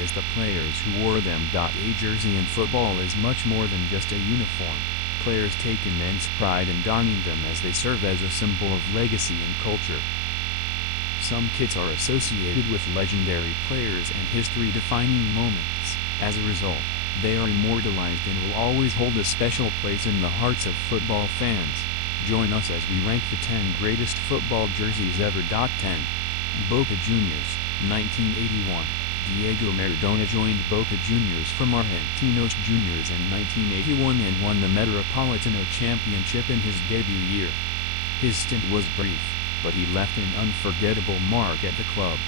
memory as the players who wore them. A jersey in football is much more than just a uniform. Players take immense pride in donning them as they serve as a symbol of legacy and culture. Some kits are associated with legendary players and history-defining moments. As a result, they are immortalized and will always hold a special place in the hearts of football fans. Join us as we rank the 10 greatest football jerseys ever. 10. Boca Juniors, 1981. Diego Maradona joined Boca Juniors from Argentinos Juniors in 1981 and won the Metropolitano Championship in his debut year. His stint was brief, but he left an unforgettable mark at the club.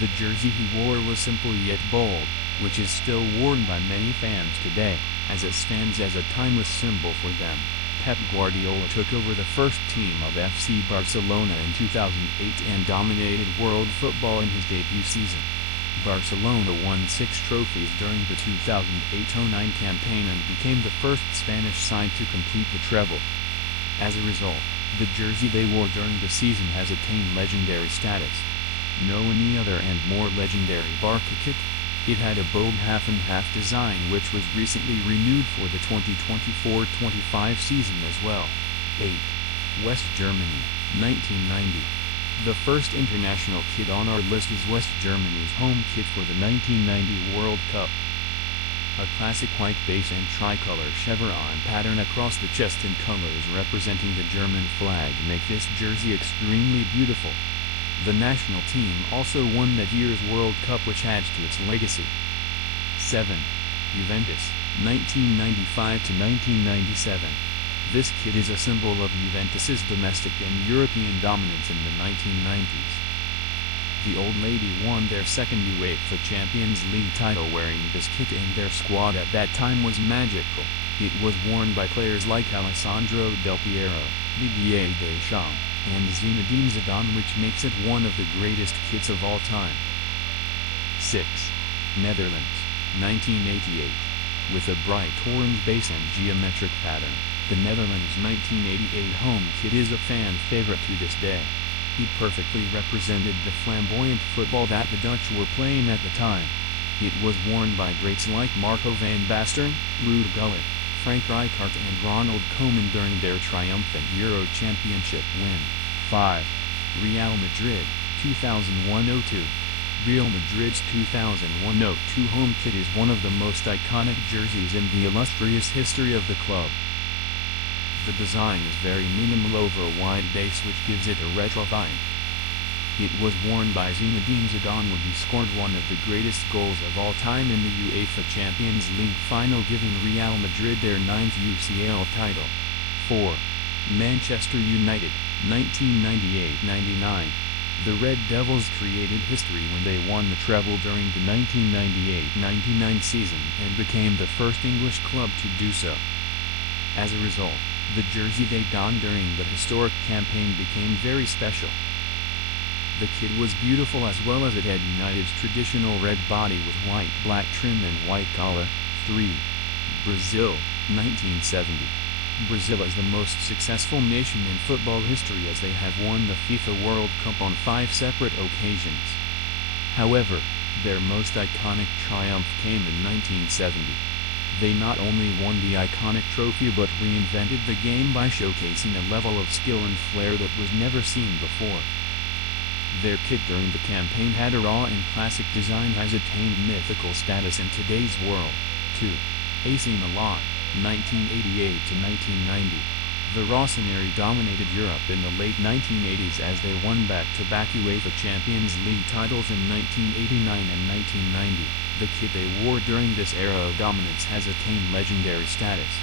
The jersey he wore was simple yet bold, which is still worn by many fans today, as it stands as a timeless symbol for them. Pep Guardiola took over the first team of FC Barcelona in 2008 and dominated world football in his debut season. Barcelona won 6 trophies during the 2008-09 campaign and became the first Spanish side to complete the treble. As a result, the jersey they wore during the season has attained legendary status. No any other and more legendary Barca kit. It had a bold half-and-half design which was recently renewed for the 2024-25 season as well. 8. West Germany, 1990. The first international kit on our list is West Germany's home kit for the 1990 World Cup. A classic white base and tricolor chevron pattern across the chest in colors representing the German flag make this jersey extremely beautiful. The national team also won that year's World Cup, which adds to its legacy. 7. Juventus, 1995-1997. This kit is a symbol of Juventus's domestic and European dominance in the 1990s. The Old Lady won their second UEFA Champions League title wearing this kit, and their squad at that time was magical. It was worn by players like Alessandro Del Piero, Didier Deschamps, and Zinedine Zidane, which makes it one of the greatest kits of all time. 6. Netherlands, 1988. With a bright orange base and geometric pattern, the Netherlands' 1988 home kit is a fan favorite to this day. It perfectly represented the flamboyant football that the Dutch were playing at the time. It was worn by greats like Marco van Basten, Ruud Gullit, Frank Rijkaard and Ronald Koeman during their triumphant Euro Championship win. 5. Real Madrid, 2001-02. Real Madrid's 2001-02 home kit is one of the most iconic jerseys in the illustrious history of the club. The design is very minimal over a wide base, which gives it a retro vibe. It was worn by Zinedine Zidane when he scored one of the greatest goals of all time in the UEFA Champions League final, giving Real Madrid their 9th UCL title. 4. Manchester United, 1998-99. The Red Devils created history when they won the treble during the 1998-99 season and became the first English club to do so. As a result, the jersey they donned during the historic campaign became very special. The kit was beautiful, as well as it had United's traditional red body with white-black trim and white collar. 3. Brazil, 1970. Brazil is the most successful nation in football history, as they have won the FIFA World Cup on 5 separate occasions. However, their most iconic triumph came in 1970. They not only won the iconic trophy but reinvented the game by showcasing a level of skill and flair that was never seen before. Their kit during the campaign had a raw and classic design, has attained mythical status in today's world. 2. AC Milan, 1988-1990. The Rossoneri dominated Europe in the late 1980s as they won back-to-back UEFA Champions League titles in 1989 and 1990. The kit they wore during this era of dominance has attained legendary status.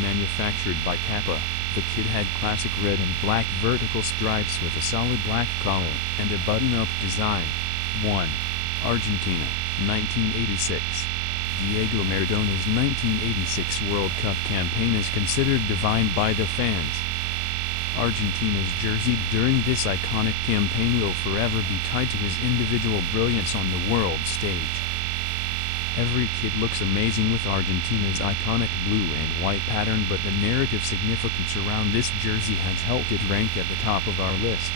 Manufactured by Kappa, the kit had classic red and black vertical stripes with a solid black collar and a button-up design. 1. Argentina, 1986. Diego Maradona's 1986 World Cup campaign is considered divine by the fans. Argentina's jersey during this iconic campaign will forever be tied to his individual brilliance on the world stage. Every kit looks amazing with Argentina's iconic blue and white pattern, but the narrative significance around this jersey has helped it rank at the top of our list.